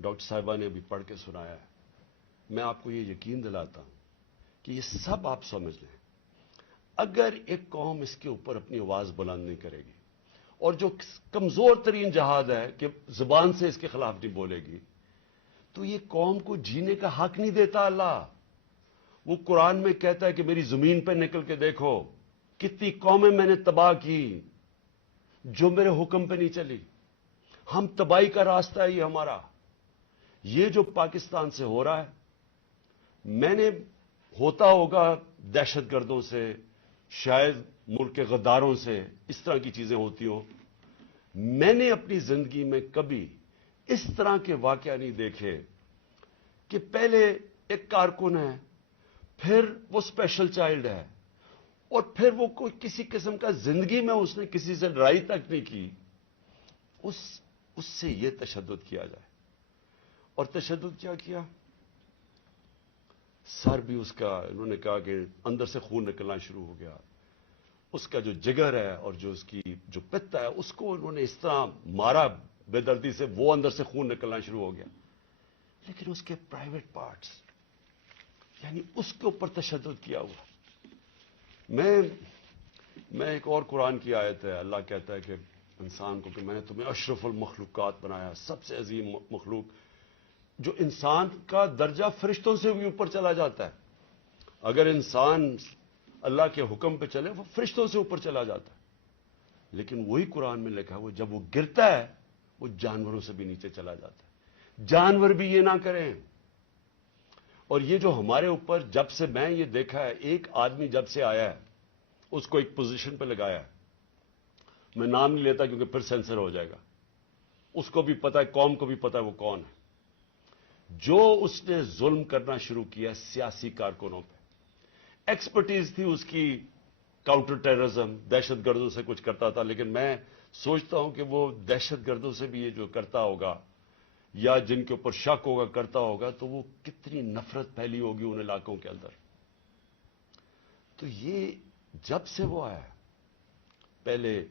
Doctor صاحبہ نے ابھی پڑھ کے سنایا ہے، میں آپ کو یہ یقین دلاتا ہوں کہ یہ سب آپ سمجھ لیں، اگر ایک قوم اس کے اوپر اپنی آواز بلند نہیں کرے گی اور جو کمزور ترین جہاد ہے کہ زبان سے اس کے خلاف نہیں بولے گی، تو یہ قوم کو جینے کا حق نہیں دیتا اللہ۔ وہ قرآن میں کہتا ہے کہ میری زمین پہ نکل کے دیکھو کتنی قومیں میں نے تباہ کی جو میرے حکم پہ نہیں چلی۔ ہم تباہی کا راستہ ہے یہ ہمارا۔ یہ جو پاکستان سے ہو رہا ہے، میں نے ہوتا ہوگا دہشت گردوں سے، شاید ملک کے غداروں سے اس طرح کی چیزیں ہوتی ہوں، میں نے اپنی زندگی میں کبھی اس طرح کے واقعہ نہیں دیکھے کہ پہلے ایک کارکن ہے، پھر وہ اسپیشل چائلڈ ہے، اور پھر وہ کوئی کسی قسم کا زندگی میں اس نے کسی سے لڑائی تک نہیں کی، اس سے یہ تشدد کیا جائے۔ اور تشدد کیا کیا؟ سر بھی اس کا، انہوں نے کہا کہ اندر سے خون نکلنا شروع ہو گیا، اس کا جو جگر ہے اور جو اس کی جو پتا ہے اس کو انہوں نے اس طرح مارا بے دردی سے، وہ اندر سے خون نکلنا شروع ہو گیا۔ لیکن اس کے پرائیویٹ پارٹس، یعنی اس کے اوپر تشدد کیا ہوا۔ میں ایک اور قرآن کی آیت ہے، اللہ کہتا ہے کہ انسان کو کہ میں نے تمہیں اشرف المخلوقات بنایا، سب سے عظیم مخلوق، جو انسان کا درجہ فرشتوں سے بھی اوپر چلا جاتا ہے۔ اگر انسان اللہ کے حکم پہ چلے وہ فرشتوں سے اوپر چلا جاتا ہے، لیکن وہی قرآن میں لکھا ہوا جب وہ گرتا ہے وہ جانوروں سے بھی نیچے چلا جاتا ہے۔ جانور بھی یہ نہ کریں۔ اور یہ جو ہمارے اوپر جب سے میں یہ دیکھا ہے، ایک آدمی جب سے آیا ہے اس کو ایک پوزیشن پہ لگایا ہے، میں نام نہیں لیتا کیونکہ پھر سینسر ہو جائے گا، اس کو بھی پتا ہے، قوم کو بھی پتا ہے وہ کون ہے، جو اس نے ظلم کرنا شروع کیا سیاسی کارکنوں پہ۔ ایکسپرٹیز تھی اس کی کاؤنٹر ٹیررزم، دہشت گردوں سے کچھ کرتا تھا، لیکن میں سوچتا ہوں کہ وہ دہشت گردوں سے بھی یہ جو کرتا ہوگا یا جن کے اوپر شک ہوگا کرتا ہوگا، تو وہ کتنی نفرت پھیلی ہوگی ان علاقوں کے اندر۔ تو یہ جب سے وہ آیا، پہلے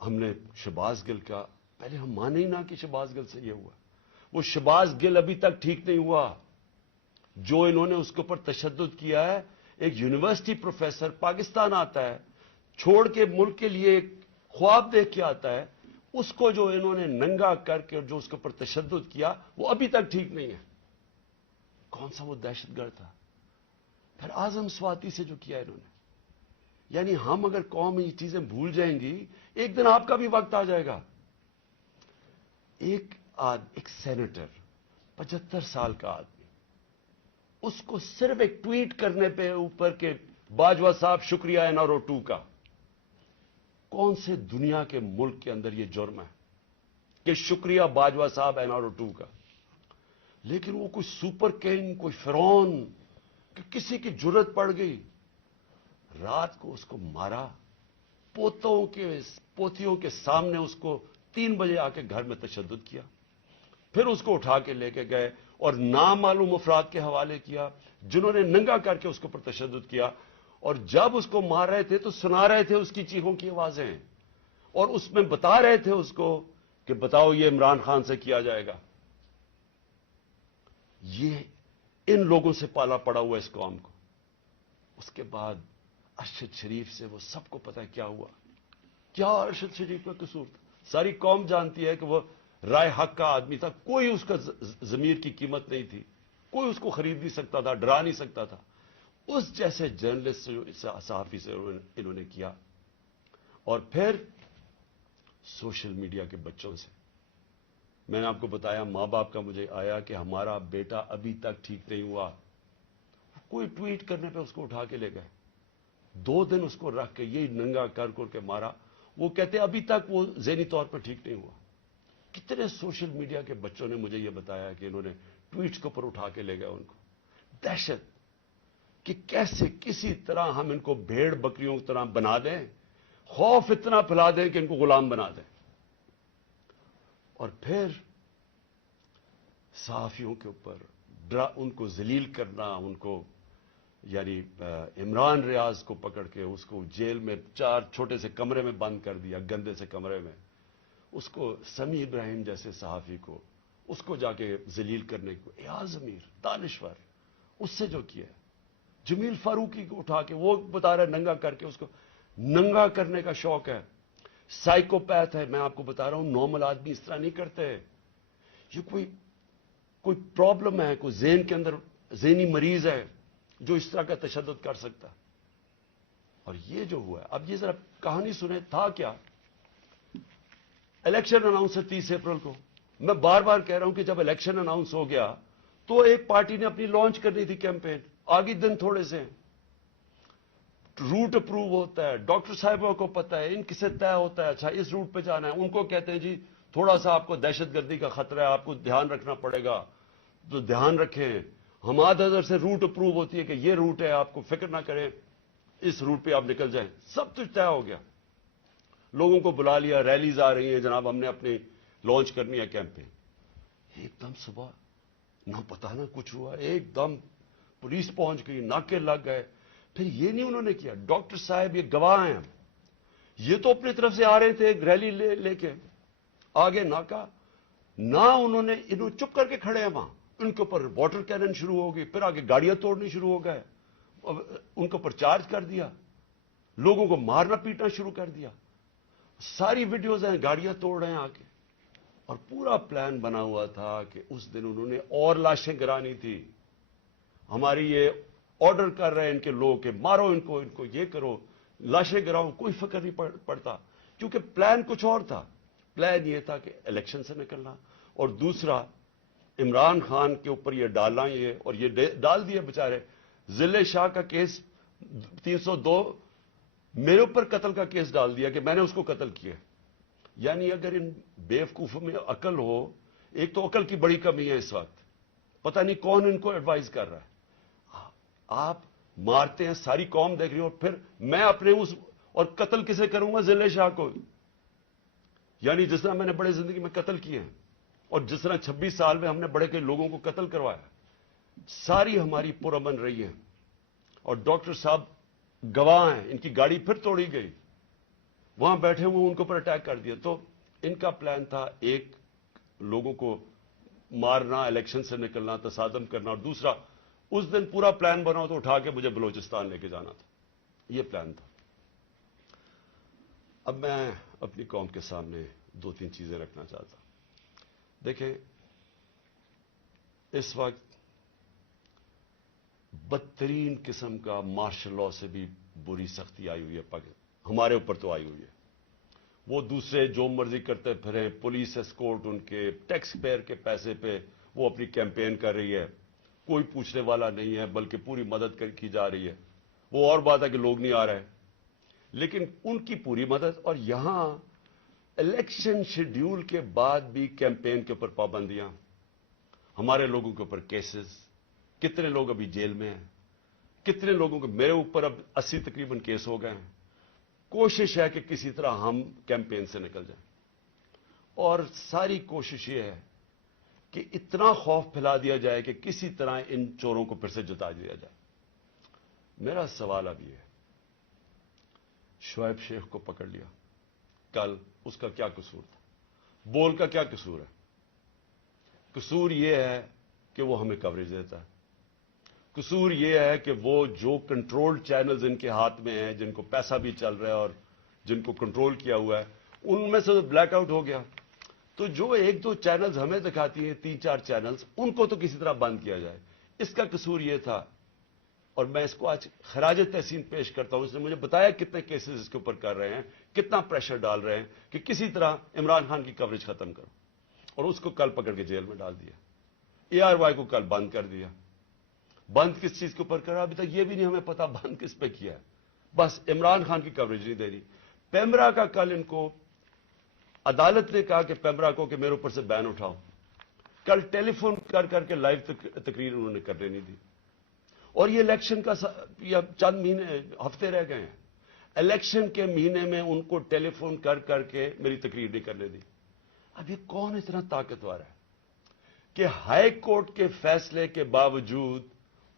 ہم نے شہباز گل کا، پہلے ہم مانے ہی نہ کہ شہباز گل سے یہ ہوا، وہ شہباز گل ابھی تک ٹھیک نہیں ہوا، جو انہوں نے اس کے اوپر تشدد کیا ہے۔ ایک یونیورسٹی پروفیسر پاکستان آتا ہے، چھوڑ کے ملک کے لیے ایک خواب دیکھ کے آتا ہے، اس کو جو انہوں نے ننگا کر کے جو اس کے اوپر تشدد کیا وہ ابھی تک ٹھیک نہیں ہے۔ کون سا وہ دہشت گرد تھا؟ پھر اعظم سواتی سے جو کیا انہوں نے، یعنی ہم اگر قوم یہ چیزیں بھول جائیں گی، ایک دن آپ کا بھی وقت آ جائے گا۔ ایک سینیٹر 75 سال کا آدمی، اس کو صرف ایک ٹویٹ کرنے پہ اوپر کے باجوہ صاحب شکریہ این آر او 2 کا، کون سے دنیا کے ملک کے اندر یہ جرم ہے کہ شکریہ باجوہ صاحب این آر او 2 کا؟ لیکن وہ کوئی سپر کنگ، کوئی فرعون کہ کسی کی جرت پڑ گئی، رات کو اس کو مارا، پوتیوں کے سامنے اس کو 3 بجے آ کے گھر میں تشدد کیا، پھر اس کو اٹھا کے لے کے گئے اور نامعلوم افراد کے حوالے کیا جنہوں نے ننگا کر کے اس کے اوپر تشدد کیا، اور جب اس کو مار رہے تھے تو سنا رہے تھے اس کی چیخوں کی آوازیں، اور اس میں بتا رہے تھے اس کو کہ بتاؤ یہ عمران خان سے کیا جائے گا۔ یہ ان لوگوں سے پالا پڑا ہوا اس قوم کو۔ اس کے بعد ارشد شریف سے وہ سب کو پتا ہے کیا ہوا، کیا ارشد شریف کا قصور تھا۔ ساری قوم جانتی ہے کہ وہ رائے حق کا آدمی تھا، کوئی اس کا ضمیر کی قیمت نہیں تھی، کوئی اس کو خرید نہیں سکتا تھا، ڈرا نہیں سکتا تھا۔ اس جیسے جرنلسٹ سے، صحافی سے انہوں نے کیا، اور پھر سوشل میڈیا کے بچوں سے۔ میں نے آپ کو بتایا ماں باپ کا مجھے آیا کہ ہمارا بیٹا ابھی تک ٹھیک نہیں ہوا، کوئی ٹویٹ کرنے پہ اس کو اٹھا کے لے گئے، 2 دن اس کو رکھ کے یہی ننگا کر کے مارا۔ وہ کہتے ابھی تک وہ ذہنی طور پر ٹھیک نہیں ہوا۔ کتنے سوشل میڈیا کے بچوں نے مجھے یہ بتایا کہ انہوں نے ٹویٹس کے اوپر اٹھا کے لے گئے ان کو۔ دہشت کہ کیسے کسی طرح ہم ان کو بھیڑ بکریوں کی طرح بنا دیں، خوف اتنا پھیلا دیں کہ ان کو غلام بنا دیں، اور پھر صحافیوں کے اوپر ان کو ذلیل کرنا، ان کو یعنی عمران ریاض کو پکڑ کے اس کو جیل میں 4 چھوٹے سے کمرے میں بند کر دیا، گندے سے کمرے میں۔ اس کو سمیع ابراہیم جیسے صحافی کو اس کو جا کے ذلیل کرنے کو ایاز امیر دانشور اس سے جو کیا ہے، جمیل فاروقی کو اٹھا کے وہ بتا رہا ہے ننگا کر کے، اس کو ننگا کرنے کا شوق ہے، سائیکوپیتھ ہے. میں آپ کو بتا رہا ہوں نارمل آدمی اس طرح نہیں کرتے. یہ کوئی پرابلم ہے، کوئی ذہن کے اندر ذہنی مریض ہے جو اس طرح کا تشدد کر سکتا. اور یہ جو ہوا ہے، اب یہ ذرا کہانی سنیں تھا کیا. الیکشن اناؤنس ہے 30 اپریل کو. میں بار بار کہہ رہا ہوں کہ جب الیکشن اناؤنس ہو گیا تو ایک پارٹی نے اپنی لانچ کرنی تھی کیمپین. آگے دن تھوڑے سے روٹ اپروو ہوتا ہے، ڈاکٹر صاحبوں کو پتا ہے ان کسے طے ہوتا ہے، اچھا اس روٹ پہ جانا ہے. ان کو کہتے ہیں جی تھوڑا سا آپ کو دہشت گردی کا خطرہ ہے، آپ کو دھیان رکھنا پڑے گا تو دھیان رکھیں. ہمارے ادھر سے روٹ اپروو ہوتی ہے کہ یہ روٹ ہے، آپ کو فکر نہ کریں، اس روٹ پہ آپ نکل جائیں. سب کچھ طے ہو گیا. لوگوں کو بلا لیا، ریلیز آ رہی ہیں، جناب ہم نے اپنی لانچ کرنی ہے کیمپین. ایک دم صبح نہ پتا نہ کچھ ہوا، ایک دم پولیس پہنچ گئی، ناکے لگ گئے. پھر یہ نہیں انہوں نے کیا، ڈاکٹر صاحب یہ گواہ ہیں، یہ تو اپنی طرف سے آ رہے تھے ریلی لے کے آگے ناکا، نہ انہوں چپ کر کے کھڑے ہیں وہاں. ان کے اوپر واٹر کینن شروع ہو گئی، پھر آگے گاڑیاں توڑنی شروع ہو گئے، ان کے اوپر چارج کر دیا، لوگوں کو مارنا پیٹنا شروع کر دیا. ساری ویڈیوز ہیں، گاڑیاں توڑ رہے ہیں آگے. اور پورا پلان بنا ہوا تھا کہ اس دن انہوں نے اور لاشیں گرانی تھی. ہماری یہ آرڈر کر رہے ہیں ان کے لوگ کہ مارو ان کو یہ کرو، لاشیں گراؤ، کوئی فکر نہیں پڑتا. کیونکہ پلان کچھ اور تھا. پلان یہ تھا کہ الیکشن سے نکلنا، اور دوسرا عمران خان کے اوپر یہ ڈالنا، یہ اور یہ ڈال دیے بیچارے. ضلع شاہ کا کیس 302 میرے اوپر قتل کا کیس ڈال دیا کہ میں نے اس کو قتل کیا. یعنی اگر ان بیوقوفوں میں عقل ہو، ایک تو عقل کی بڑی کمی ہے اس وقت، پتہ نہیں کون ان کو ایڈوائز کر رہا ہے. آپ مارتے ہیں، ساری قوم دیکھ رہی ہے، اور پھر میں اپنے اور قتل کسے کروں گا؟ ضلع شاہ کو. یعنی جس طرح میں نے بڑے زندگی میں قتل کیے ہیں، اور جس طرح 26 سال میں ہم نے بڑے کئی لوگوں کو قتل کروایا، ساری ہماری پرامن رہی ہے. اور ڈاکٹر صاحب گواہ ہیں، ان کی گاڑی پھر توڑی گئی، وہاں بیٹھے ہوئے ان کے اوپر اٹیک کر دیا. تو ان کا پلان تھا ایک لوگوں کو مارنا، الیکشن سے نکلنا، تصادم کرنا، اور دوسرا اس دن پورا پلان بنا تو اٹھا کے مجھے بلوچستان لے کے جانا تھا. یہ پلان تھا. اب میں اپنی قوم کے سامنے 2-3 چیزیں رکھنا چاہتا ہوں. دیکھیں، اس وقت بدترین قسم کا مارشل لا سے بھی بری سختی آئی ہوئی ہے ہمارے اوپر تو آئی ہوئی ہے. وہ دوسرے جو مرضی کرتے پھریں، پولیس اسکورٹ ان کے ٹیکس پیئر کے پیسے پہ وہ اپنی کیمپین کر رہی ہے، کوئی پوچھنے والا نہیں ہے، بلکہ پوری مدد کی جا رہی ہے. وہ اور بات ہے کہ لوگ نہیں آ رہے، لیکن ان کی پوری مدد. اور یہاں الیکشن شیڈیول کے بعد بھی کیمپین کے اوپر پابندیاں، ہمارے لوگوں کے اوپر کیسز، کتنے لوگ ابھی جیل میں ہیں، کتنے لوگوں کے، میرے اوپر اب 80 تقریباً کیس ہو گئے ہیں. کوشش ہے کہ کسی طرح ہم کیمپین سے نکل جائیں، اور ساری کوشش یہ ہے کہ اتنا خوف پھیلا دیا جائے کہ کسی طرح ان چوروں کو پھر سے جتا دیا جائے. میرا سوال اب یہ ہے، شعیب شیخ کو پکڑ لیا کل، اس کا کیا قصور تھا؟ بول کا کیا قصور ہے؟ قصور یہ ہے کہ وہ ہمیں کوریج دیتا ہے. قصور یہ ہے کہ وہ جو کنٹرول چینلز ان کے ہاتھ میں ہیں، جن کو پیسہ بھی چل رہا ہے اور جن کو کنٹرول کیا ہوا ہے، ان میں سے بلیک آؤٹ ہو گیا. تو جو 1-2 چینلز ہمیں دکھاتی ہیں، 3-4 چینلز، ان کو تو کسی طرح بند کیا جائے. اس کا قصور یہ تھا، اور میں اس کو آج خراج تحسین پیش کرتا ہوں. اس نے مجھے بتایا کتنے کیسز اس کے اوپر کر رہے ہیں، کتنا پریشر ڈال رہے ہیں کہ کسی طرح عمران خان کی کوریج ختم کرو. اور اس کو کل پکڑ کے جیل میں ڈال دیا. ARY کو کل بند کر دیا. بند کس چیز کے اوپر کرا ابھی تک یہ بھی نہیں ہمیں پتا بند کس پہ کیا ہے. بس عمران خان کی کوریج نہیں دے رہی. پیمرا کا کل ان کو عدالت نے کہا کہ پیمرا کو کہ میرے اوپر سے بین اٹھاؤ. کل ٹیلی فون کر کے لائیو تقریر انہوں نے کرنے نہیں دی. اور یہ الیکشن کا چند مہینے ہفتے رہ گئے ہیں. الیکشن کے مہینے میں ان کو ٹیلی فون کر کے میری تقریر نہیں کرنے دی. اب یہ کون اتنا طاقتور ہے کہ ہائی کورٹ کے فیصلے کے باوجود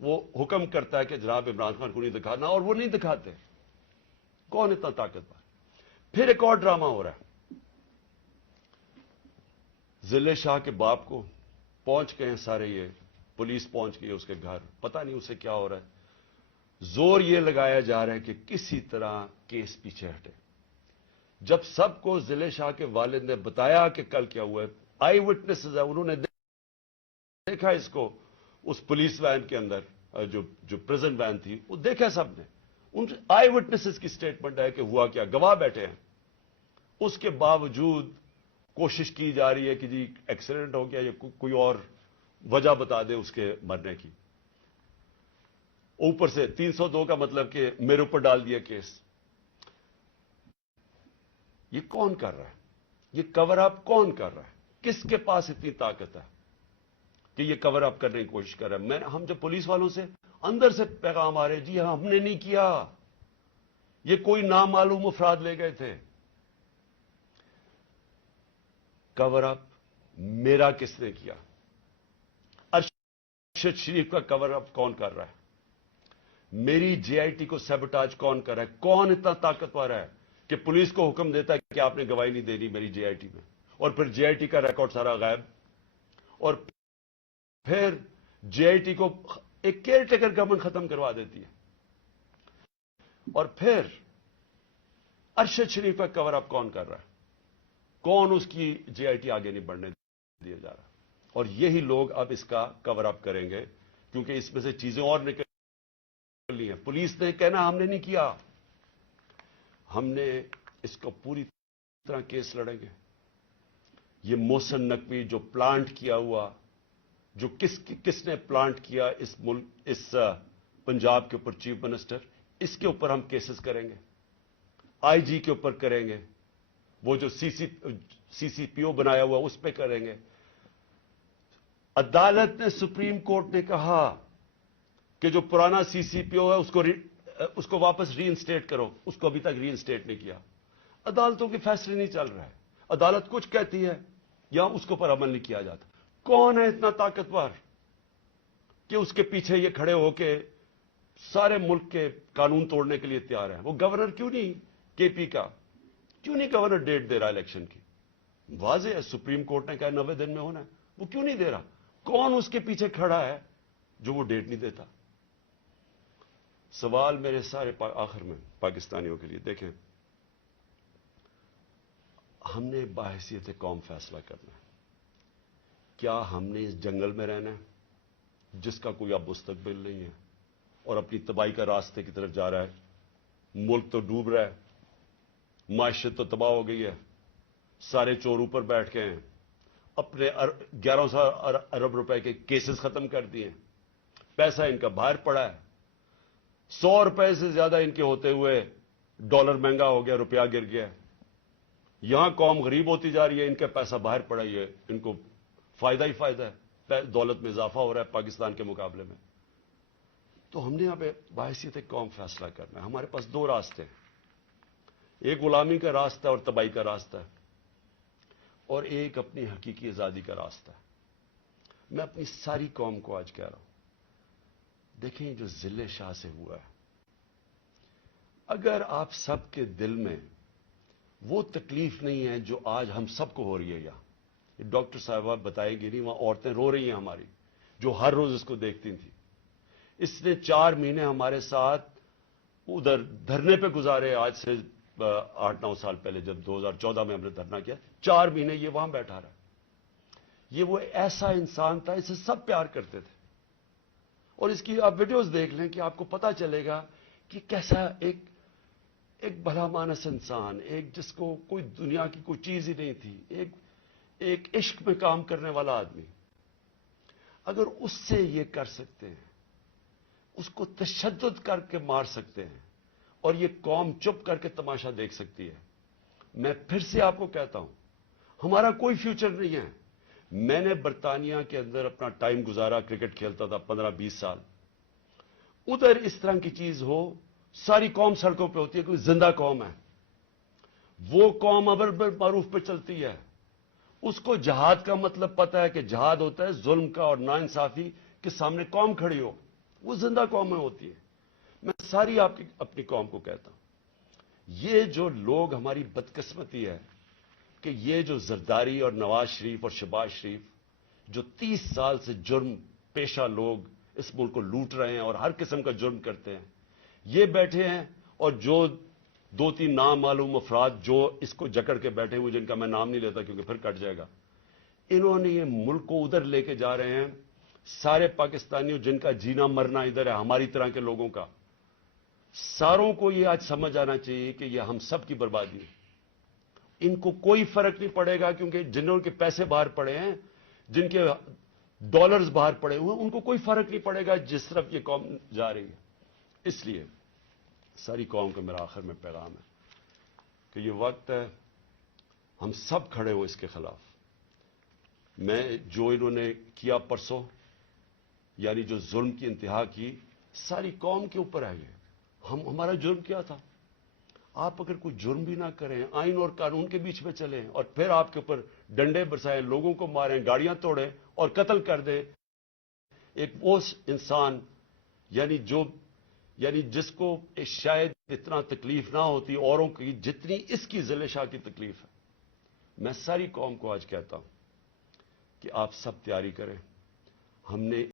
وہ حکم کرتا ہے کہ جناب عمران خان کو نہیں دکھانا، اور وہ نہیں دکھاتے؟ کون اتنا طاقتور؟ پھر ایک اور ڈرامہ ہو رہا ہے. ضلع شاہ کے باپ کو پہنچ گئے ہیں سارے، یہ پولیس پہنچ گئی ہے اس کے گھر، پتہ نہیں اسے کیا ہو رہا ہے، زور یہ لگایا جا رہا ہے کہ کسی طرح کیس پیچھے ہٹے۔ جب سب کو ضلع شاہ کے والد نے بتایا کہ کل کیا ہوا ہے، آئی وٹنسز ہیں، انہوں نے دیکھا اس کو اس پولیس وین کے اندر، جو پریزن وین تھی، وہ دیکھا سب نے، ان آئی وٹنسز کی سٹیٹمنٹ ہے کہ ہوا کیا، گواہ بیٹھے ہیں۔ اس کے باوجود کوشش کی جا رہی ہے کہ جی ایکسیڈنٹ ہو گیا یا کوئی اور وجہ بتا دے اس کے مرنے کی۔ اوپر سے 302 کا مطلب کہ میرے اوپر ڈال دیا کیس۔ یہ کون کر رہا ہے؟ یہ کور اپ کون کر رہا ہے؟ کس کے پاس اتنی طاقت ہے کہ یہ کور اپ کرنے کی کوشش کر رہا ہے؟ ہم جب پولیس والوں سے اندر سے پیغام آ رہے جی ہم نے نہیں کیا، یہ کوئی نامعلوم افراد لے گئے تھے۔ کور اپ میرا کس نے کیا؟ ارشد شریف کا کور اپ کون کر رہا ہے؟ میری جے آئی ٹی کو سیبوٹاج کون کر رہا ہے؟ کون اتنا طاقتور ہے کہ پولیس کو حکم دیتا ہے کہ آپ نے گواہی نہیں دینی میری جے آئی ٹی میں، اور پھر جے آئی ٹی کا ریکارڈ سارا غائب، اور پھر جے آئی ٹی کو ایک کیئر ٹیکر گورنمنٹ ختم کروا دیتی ہے، اور پھر ارشد شریف کا کور اپ کون کر رہا ہے؟ کون اس کی جے آئی ٹی آگے نہیں بڑھنے دیا جا رہا؟ اور یہی لوگ اب اس کا کور اپ کریں گے، کیونکہ اس میں سے چیزیں اور نکل لی ہیں۔ پولیس نے کہنا ہم نے نہیں کیا، ہم نے اس کو پوری طرح کیس لڑیں گے۔ یہ محسن نقوی جو پلانٹ کیا ہوا، جو کس نے پلانٹ کیا اس پنجاب کے اوپر چیف منسٹر، اس کے اوپر ہم کیسز کریں گے، آئی جی کے اوپر کریں گے، وہ جو سی سی پی او بنایا ہوا اس پہ کریں گے۔ عدالت نے، سپریم کورٹ نے کہا کہ جو پرانا سی سی پی او ہے اس کو واپس ری انسٹیٹ کرو، اس کو ابھی تک ری انسٹیٹ نہیں کیا۔ عدالتوں کے فیصلے نہیں چل رہے، عدالت کچھ کہتی ہے یا اس کے اوپر عمل نہیں کیا جاتا۔ کون ہے اتنا طاقتور کہ اس کے پیچھے یہ کھڑے ہو کے سارے ملک کے قانون توڑنے کے لیے تیار ہے؟ وہ گورنر کیوں نہیں، کے پی کا کیوں نہیں گورنر ڈیٹ دے رہا الیکشن کی؟ واضح ہے، سپریم کورٹ نے کہا 90 دن میں ہونا ہے، وہ کیوں نہیں دے رہا؟ کون اس کے پیچھے کھڑا ہے جو وہ ڈیٹ نہیں دیتا؟ سوال میرے سارے آخر میں پاکستانیوں کے لیے، دیکھیں ہم نے بحیثیت قوم فیصلہ کرنا ہے، کیا ہم نے اس جنگل میں رہنا ہے جس کا کوئی اب مستقبل نہیں ہے اور اپنی تباہی کا راستے کی طرف جا رہا ہے؟ ملک تو ڈوب رہا ہے، معیشت تو تباہ ہو گئی ہے، سارے چور اوپر بیٹھ گئے ہیں، اپنے 1100 ارب روپے کے کیسز ختم کر دیے، پیسہ ان کا باہر پڑا ہے، 100 روپے سے زیادہ ان کے ہوتے ہوئے ڈالر مہنگا ہو گیا، روپیہ گر گیا، یہاں قوم غریب ہوتی جا رہی ہے، ان کا پیسہ باہر پڑا ہی ہے، ان کو فائدہ ہی فائدہ ہے، دولت میں اضافہ ہو رہا ہے پاکستان کے مقابلے میں۔ تو ہم نے یہاں پہ بحیثیت قوم فیصلہ کرنا ہے۔ ہمارے پاس دو راستے ہیں، ایک غلامی کا راستہ اور تباہی کا راستہ ہے، اور ایک اپنی حقیقی آزادی کا راستہ ہے۔ میں اپنی ساری قوم کو آج کہہ رہا ہوں، دیکھیں جو ضلع شاہ سے ہوا ہے، اگر آپ سب کے دل میں وہ تکلیف نہیں ہے جو آج ہم سب کو ہو رہی ہے، یہاں ڈاکٹر صاحبہ بتائیں گی نہیں، وہاں عورتیں رو رہی ہیں ہماری، جو ہر روز اس کو دیکھتی تھیں۔ اس نے 4 مہینے ہمارے ساتھ ادھر دھرنے پہ گزارے، آج سے 8-9 سال پہلے جب 2014 میں ہم نے دھرنا کیا، 4 مہینے یہ وہاں بیٹھا رہا۔ یہ وہ ایسا انسان تھا، اسے سب پیار کرتے تھے، اور اس کی آپ ویڈیوز دیکھ لیں کہ آپ کو پتا چلے گا کہ کیسا ایک بھلا مانس انسان، ایک جس کو کوئی دنیا کی کوئی چیز ہی نہیں تھی، ایک عشق میں کام کرنے والا آدمی، اگر اس سے یہ کر سکتے ہیں، اس کو تشدد کر کے مار سکتے ہیں، اور یہ قوم چپ کر کے تماشا دیکھ سکتی ہے، میں پھر سے آپ کو کہتا ہوں ہمارا کوئی فیوچر نہیں ہے۔ میں نے برطانیہ کے اندر اپنا ٹائم گزارا، کرکٹ کھیلتا تھا 15-20 سال، ادھر اس طرح کی چیز ہو، ساری قوم سڑکوں پہ ہوتی ہے، کوئی زندہ قوم ہے، وہ قوم امر بالمعروف پہ چلتی ہے، اس کو جہاد کا مطلب پتا ہے کہ جہاد ہوتا ہے ظلم کا اور ناانصافی کے سامنے قوم کھڑی ہو، وہ زندہ قومیں ہوتی ہیں۔ میں ساری اپنی قوم کو کہتا ہوں، یہ جو لوگ، ہماری بدقسمتی ہے کہ یہ جو زرداری اور نواز شریف اور شہباز شریف، جو 30 سال سے جرم پیشہ لوگ اس ملک کو لوٹ رہے ہیں اور ہر قسم کا جرم کرتے ہیں، یہ بیٹھے ہیں، اور جو 2-3 نامعلوم افراد جو اس کو جکڑ کے بیٹھے ہوئے، جن کا میں نام نہیں لیتا کیونکہ پھر کٹ جائے گا، انہوں نے یہ ملک کو ادھر لے کے جا رہے ہیں. سارے پاکستانیوں جن کا جینا مرنا ادھر ہے، ہماری طرح کے لوگوں کا، ساروں کو یہ آج سمجھ آنا چاہیے کہ یہ ہم سب کی بربادی ہے. ان کو کوئی فرق نہیں پڑے گا، کیونکہ جنہوں کے پیسے باہر پڑے ہیں، جن کے ڈالرز باہر پڑے ہوئے ہیں، ان کو کوئی فرق نہیں پڑے گا جس طرف یہ قوم جا رہی ہے. اس لیے ساری قوم کا میرا آخر میں پیغام ہے کہ یہ وقت ہے ہم سب کھڑے ہوں اس کے خلاف. میں جو انہوں نے کیا پرسوں، یعنی جو ظلم کی انتہا کی، ساری قوم کے اوپر ہے. یہ ہمارا جرم کیا تھا؟ آپ اگر کوئی جرم بھی نہ کریں، آئین اور قانون کے بیچ میں چلیں، اور پھر آپ کے اوپر ڈنڈے برسائیں، لوگوں کو ماریں، گاڑیاں توڑیں اور قتل کر دیں، ایک وہ انسان یعنی جس کو شاید اتنا تکلیف نہ ہوتی اوروں کی جتنی اس کی ذل شاہ کی تکلیف ہے. میں ساری قوم کو آج کہتا ہوں کہ آپ سب تیاری کریں. ہم نے